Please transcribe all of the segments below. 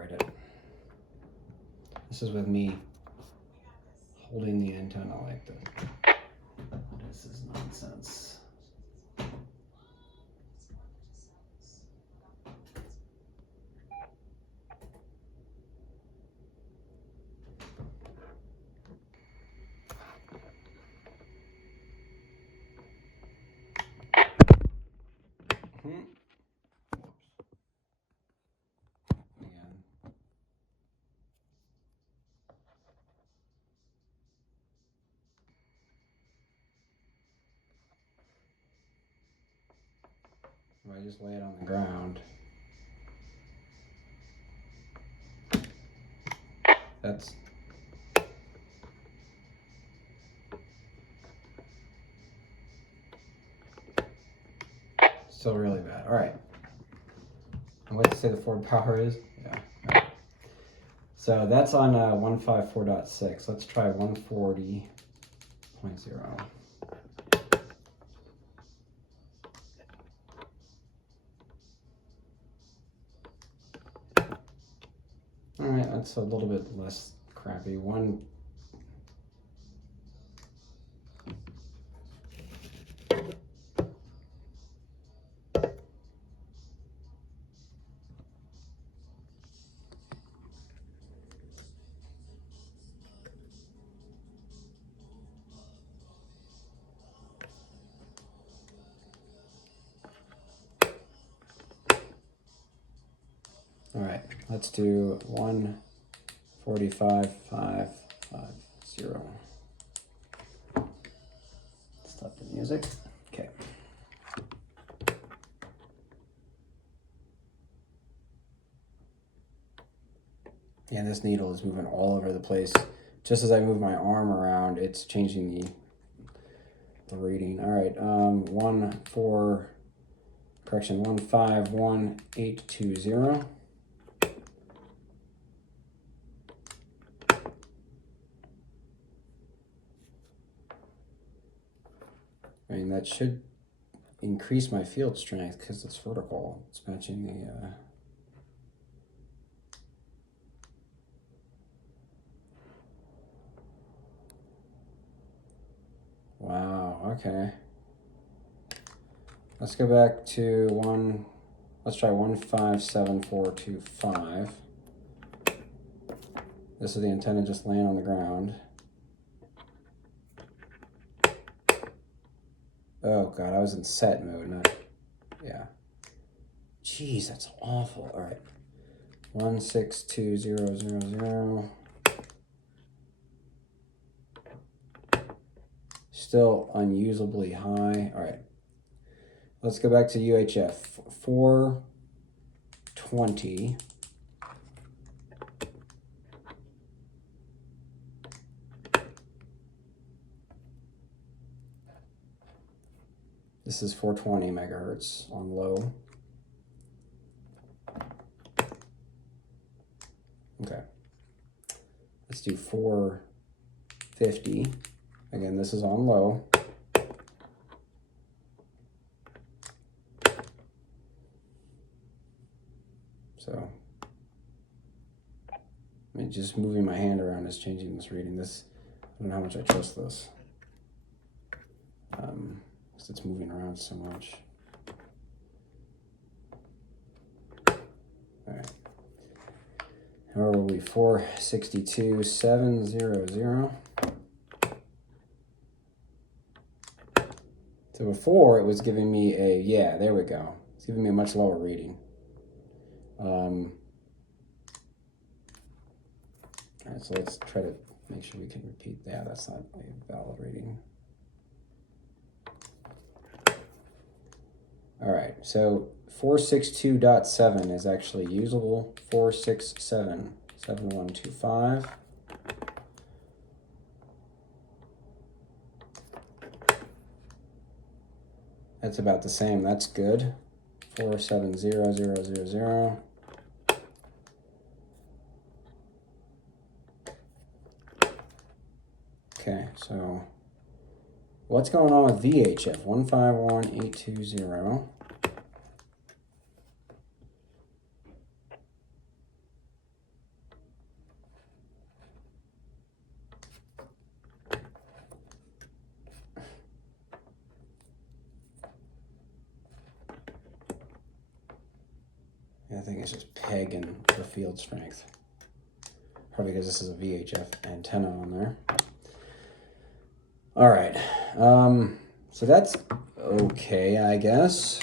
calibrate it. This is with me holding the antenna like this. This is nonsense. If I just lay it on the ground, that's still really bad. All right. And what did you say the forward power is? Yeah. All right. So that's on 154.6. Let's try 140.0. All right, that's a little bit less crappy. All right, let's do 145.550. Stop the music. Okay. Yeah, this needle is moving all over the place. Just as I move my arm around, it's changing the reading. All right, 151.820. I mean, that should increase my field strength because it's vertical. It's matching the... Wow, okay. Let's go back to let's try 157.425. This is the antenna just laying on the ground. Oh God, I was in set mode, not, yeah. Jeez, that's awful. All right, 162.000. Still unusably high. All right, let's go back to UHF. 420. This is 420 megahertz on low. Okay. Let's do 450. Again, this is on low. So, I mean, just moving my hand around is changing this reading. This, I don't know how much I trust this. Because it's moving around so much. All right. Where were we? 462.700. So before it was giving me a, yeah, there we go. It's giving me a much lower reading. All right, so let's try to make sure we can repeat. Yeah, that's not a valid reading. All right, so 462.7 is actually usable. 467.7125. That's about the same. That's good. 470.000. Okay, so what's going on with VHF? 151.820. I think it's just peg and the field strength. Probably because this is a VHF antenna on there. All right, so that's okay, I guess.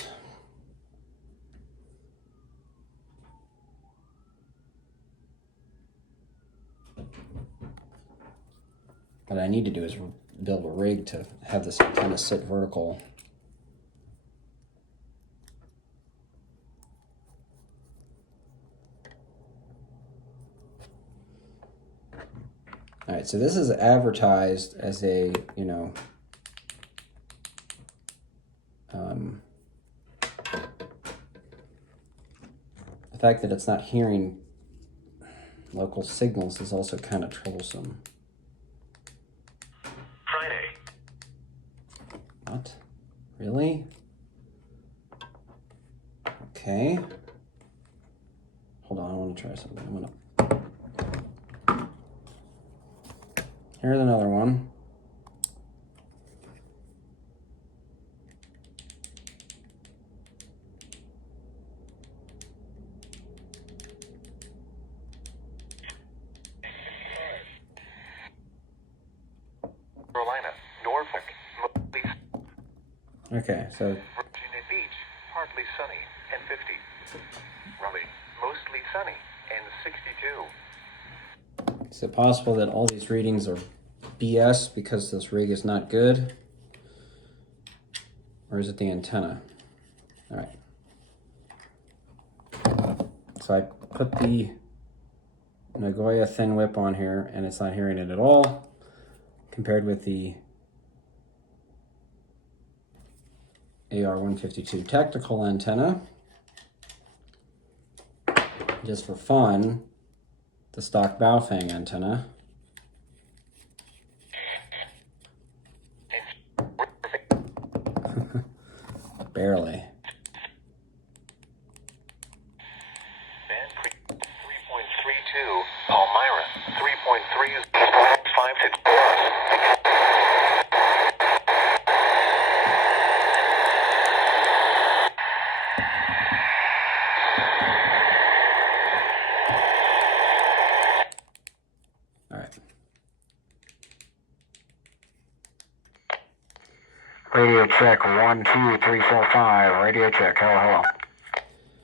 What I need to do is build a rig to have this antenna sit vertical. All right, so this is advertised as a, you know, the fact that it's not hearing local signals is also kind of troublesome. Friday. What? Really? Okay. Hold on, I want to try something. I'm gonna... Here's another one. Carolina, Norfolk, mostly Okay, so Virginia Beach, partly sunny and 50. Raleigh, mostly sunny and 62. is it possible that all these readings are BS because this rig is not good? Or is it the antenna? All right. So I put the Nagoya thin whip on here and it's not hearing it at all, compared with the AR-152 tactical antenna. Just for fun, the stock Baofeng antenna. Barely. Band 3.32, Palmyra, 3.3 is 5 to plus. All right. Radio check 1, 2, 3, 4, 5. Radio check. Hello, hello.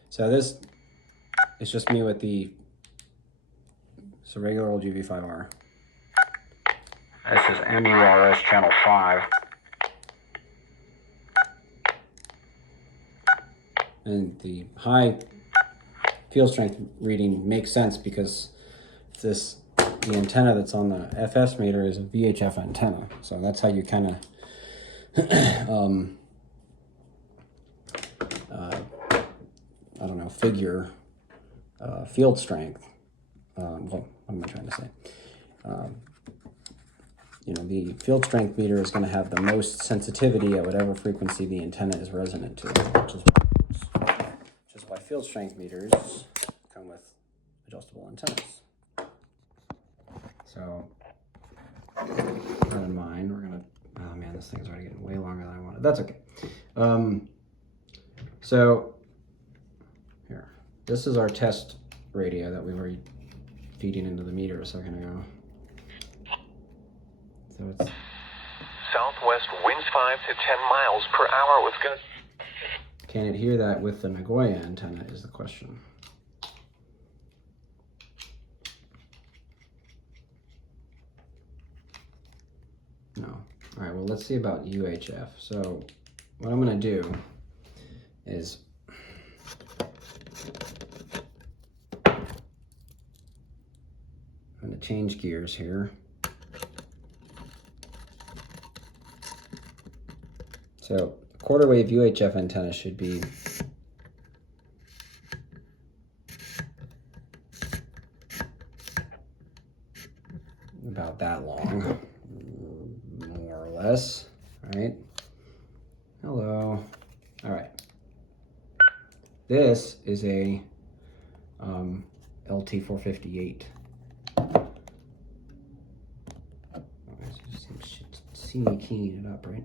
So this is just me with the regular old UV-5R. This is MURS channel 5. And the high field strength reading makes sense because the antenna that's on the FS meter is a VHF antenna. So that's how you kind of I don't know, figure field strength. What am I trying to say? You know, the field strength meter is going to have the most sensitivity at whatever frequency the antenna is resonant to, which is why field strength meters come with adjustable antennas. So, with that in mind, we're going to, oh man, this thing's already getting way longer than I wanted. That's okay. So, here, this is our test radio that we were feeding into the meter a second ago. So it's Southwest winds 5 to 10 miles per hour with gusts. Can it hear that with the Nagoya antenna is the question. No. All right, well, let's see about UHF. So what I'm going to do is I'm going to change gears here. So a quarter wave UHF antenna should be about that long, more or less, right? Hello. All right. This is a LT458. See me keying it up, right?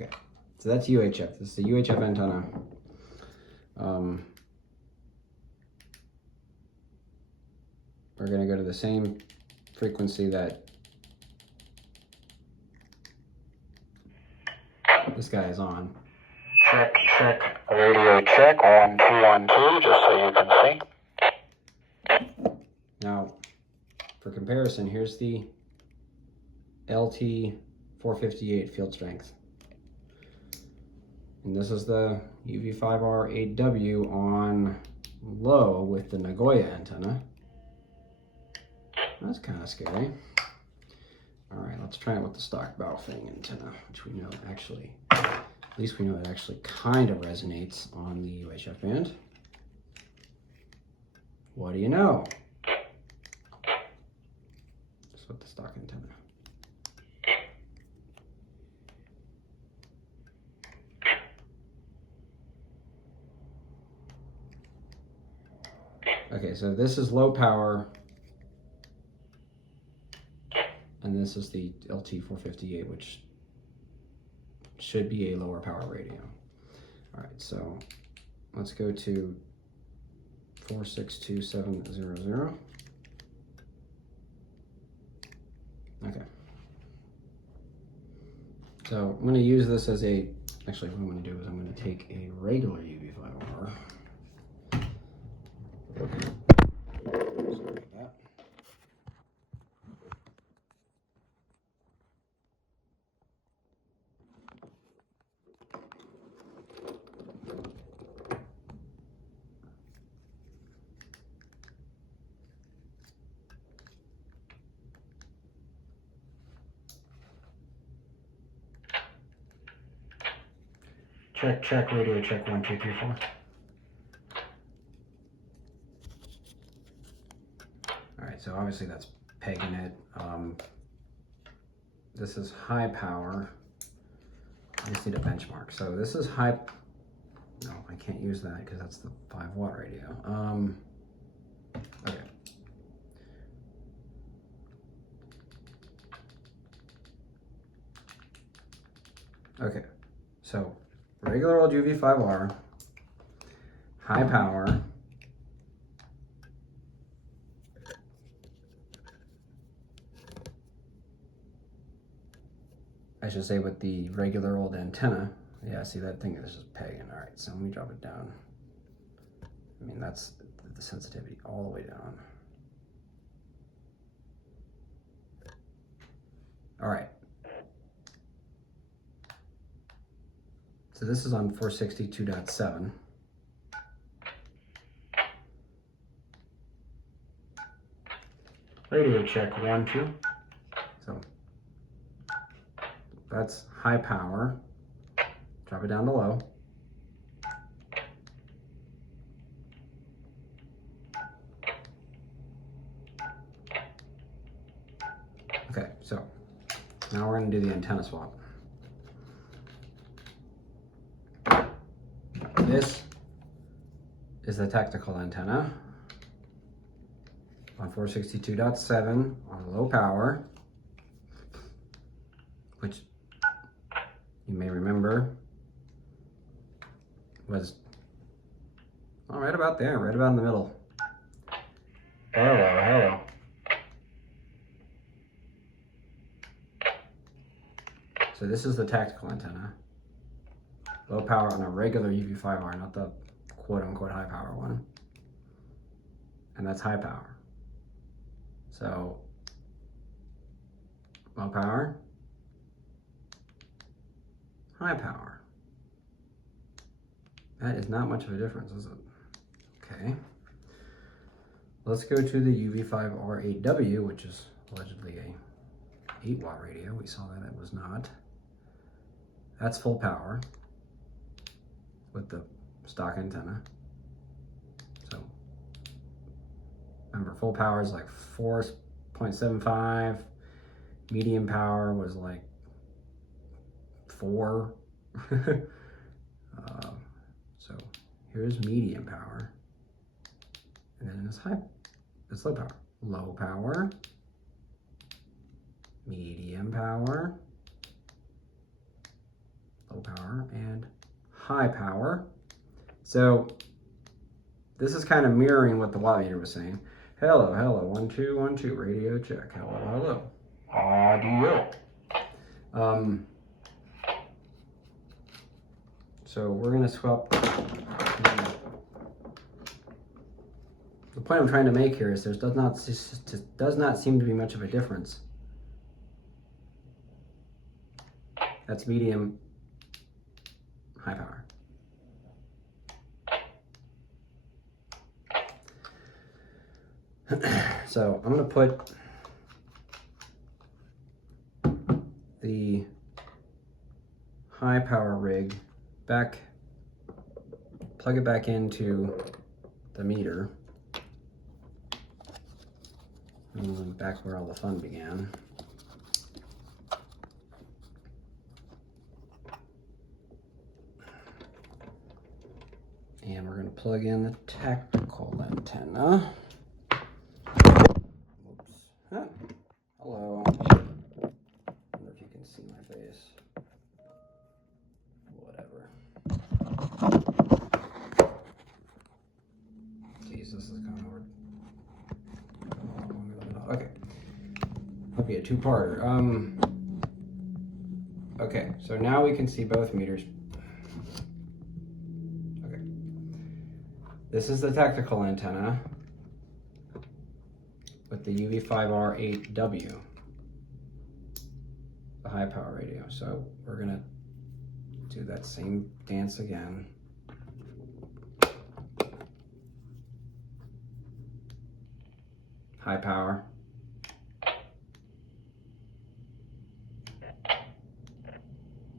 Okay, so that's UHF. This is a UHF antenna. We're going to go to the same frequency that this guy is on. Check, radio check, 1212, just so you can see. Now, for comparison, here's the LT458 field strength. And this is the UV-5R 8W on low with the Nagoya antenna. That's kind of scary. All right, let's try it with the stock Baofeng antenna, which we know actually, at least we know it actually kind of resonates on the UHF band. What do you know? Just with the stock antenna. Okay, so this is low power, and this is the LT458, which should be a lower power radio. All right, so let's go to 462700. Okay. So I'm going to use this as a, actually what I'm going to do is I'm going to take a regular UV-5R. Sorry about that. Check, radio check, 1, 2, 3, 4. All right, so obviously that's pegging it. This is high power. I just need a benchmark. So this is high, no, I can't use that because that's the 5-watt radio. Okay. Okay, so regular old UV-5R, high power, I should say with the regular old antenna. Yeah, see that thing is just pegging. All right, so let me drop it down. I mean, that's the sensitivity all the way down. All right. So this is on 462.7. Radio check 1, 2. So that's high power. Drop it down to low. Okay, so now we're going to do the antenna swap. This is the technical antenna on 462.7 on low power, which you may remember was right about there, right about in the middle. Hello. So this is the tactical antenna. Low power on a regular UV-5R, not the quote-unquote high power one. And that's high power. So, low power, high power. That is not much of a difference, is it? Okay. Let's go to the UV-5R 8W, which is allegedly a 8-watt radio. We saw that it was not. That's full power with the stock antenna. So remember, full power is like 4.75. Medium power was like 4. So here's medium power, and then it's low power. Low power, medium power, high power. So this is kind of mirroring what the wattmeter was saying. Hello, hello, 1, 2, 1, 2, radio check. Hello, hello. Audio. So we're gonna swap. The point I'm trying to make here is there does not seem to be much of a difference. That's medium, high power. So I'm going to put the high power rig back, plug it back into the meter, back where all the fun began. And we're going to plug in the tactical antenna. Oops. Huh. Hello. I wonder if you can see my face. Whatever. Jeez, this is kind of hard. Okay. That'll be a two-parter. Okay, so now we can see both meters. This is the tactical antenna with the UV-5R 8W, the high power radio. So we're gonna do that same dance again. High power.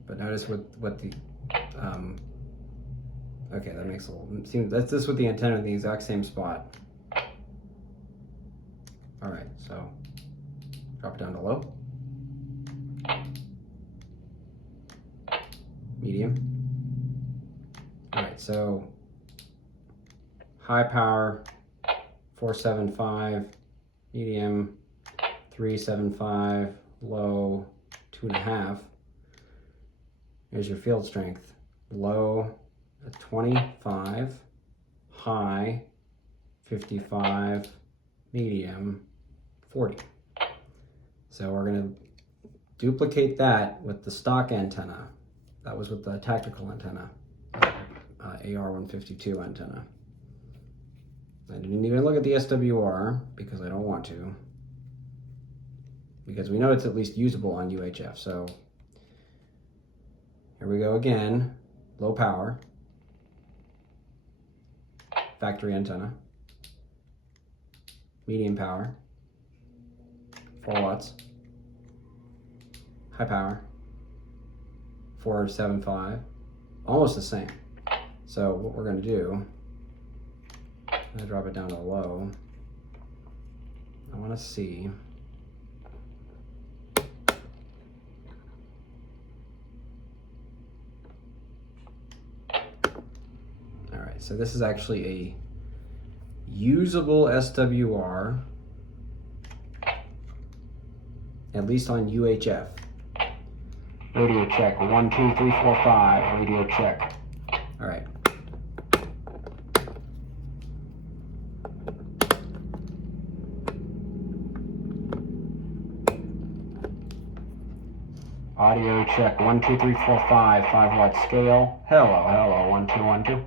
But notice what the okay, that makes a little seems that's this with the antenna in the exact same spot. All right, so drop it down to low, medium. All right, so high power 475, medium 375, low 2.5. Here's your field strength. Low at 25, high 55, medium 40. So we're going to duplicate that with the stock antenna. That was with the tactical antenna, AR-152 antenna. I didn't even look at the SWR because I don't want to, because we know it's at least usable on UHF. So here we go again, low power. Factory antenna, medium power, 4 watts, high power, 475, almost the same. So what we're going to do, I'm going to drop it down to low. I want to see. So this is actually a usable SWR, at least on UHF. Radio check, 1, 2, 3, 4, 5, radio check. All right. Audio check, 1, 2, 3, 4, 5, 5 watt scale. Hello, hello, 1, 2, 1, 2.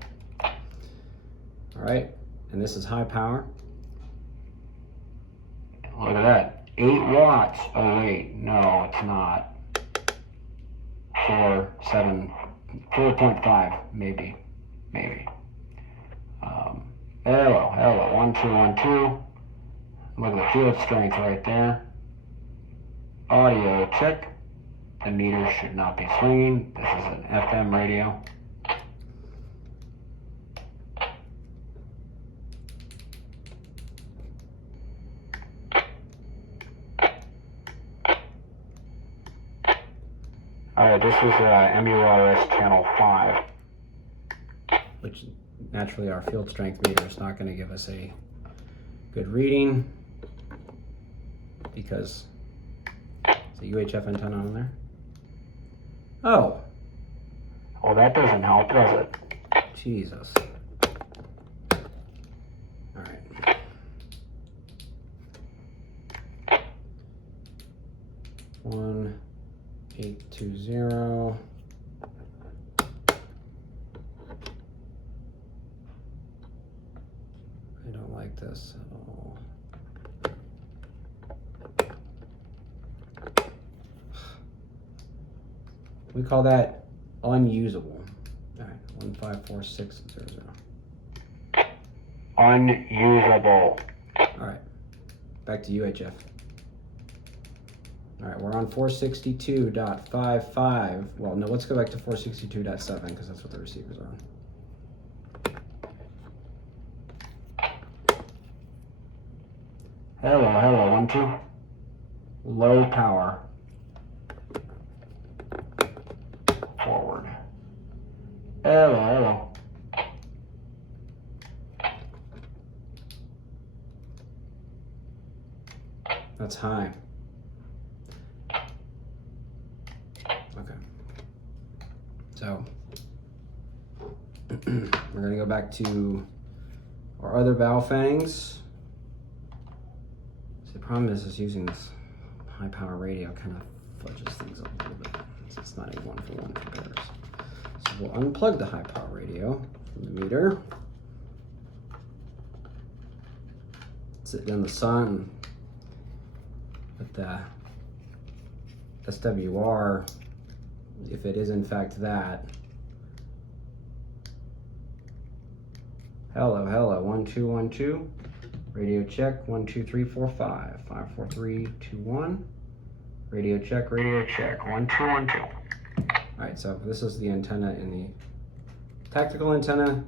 All right, and this is high power. Look at that, 8 watts. Oh wait, no, it's not. 4.5, maybe. Hello, 1, 2, 1, 2. Look at the field strength right there. Audio check. The meter should not be swinging. This is an FM radio. Alright, this is MURS channel 5. Which naturally our field strength meter is not going to give us a good reading because it's a UHF antenna on there. Oh, Well, that doesn't help, does it? Jesus. All right. One 820. I don't like this at all. We call that unusable. All right, 154600. Unusable. All right, back to UHF. All right, we're on 462.55. Well, no, let's go back to 462.7 because that's what the receiver's on. Hello, hello, 1, 2. Low power. Forward. Hello, hello. That's high. Okay. So we're gonna go back to our other Baofengs. The problem is using this high power radio kind of fudges things up a little bit. It's not a one-for-one comparison. So we'll unplug the high power radio from the meter. Sit in the sun with the SWR, if it is in fact that. Hello, hello, 1 2 1 2. Radio check, 1 2 3 4 5 5 4 3 2 1. Radio check, 1 2 1 2. All right, so this is the antenna in the tactical antenna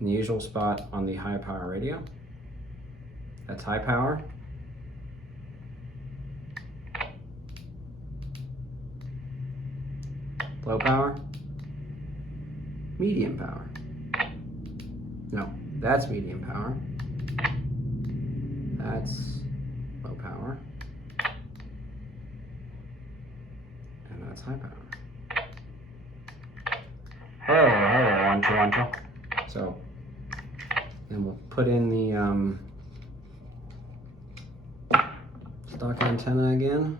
in the usual spot on the high power radio. That's high power. Low power. Medium power. No, that's medium power. That's low power. And that's high power. Hello, hello, 1 2 1 2. So then we'll put in the stock antenna again.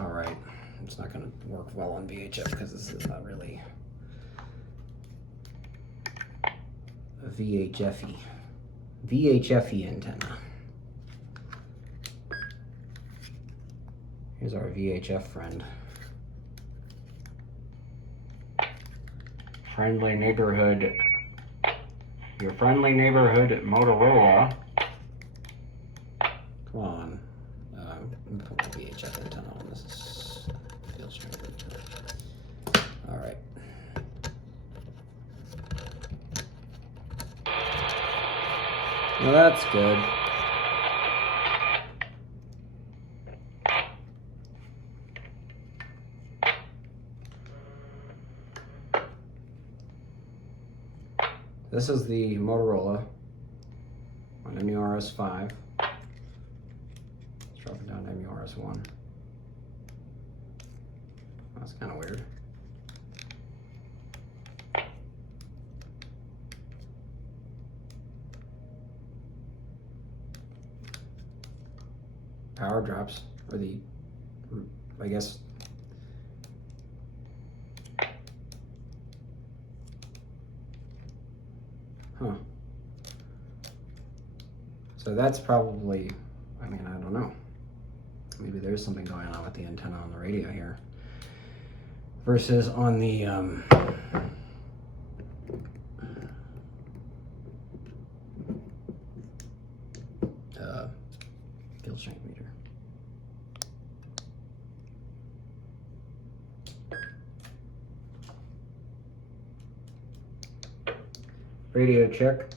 All right, it's not going to work well on VHF because this is not really a VHF-y antenna. Here's our VHF friend. Friendly neighborhood. Your friendly neighborhood Motorola. Come on. Let me put my VHF antenna on. This is field strength. All right. Well, that's good. This is the Motorola on MURS 5. Let's drop it down to MURS 1. That's kind of weird. Power drops, or the, I guess, huh. So that's probably, I mean, I don't know. Maybe there's something going on with the antenna on the radio here versus on the field strength meter. Radio check.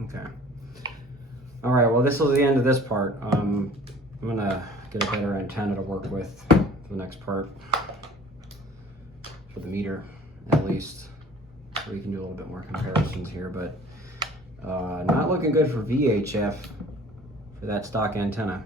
Okay. All right, well, this is the end of this part. I'm gonna get a better antenna to work with for the next part, for the meter at least. So we can do a little bit more comparisons here, but not looking good for VHF for that stock antenna.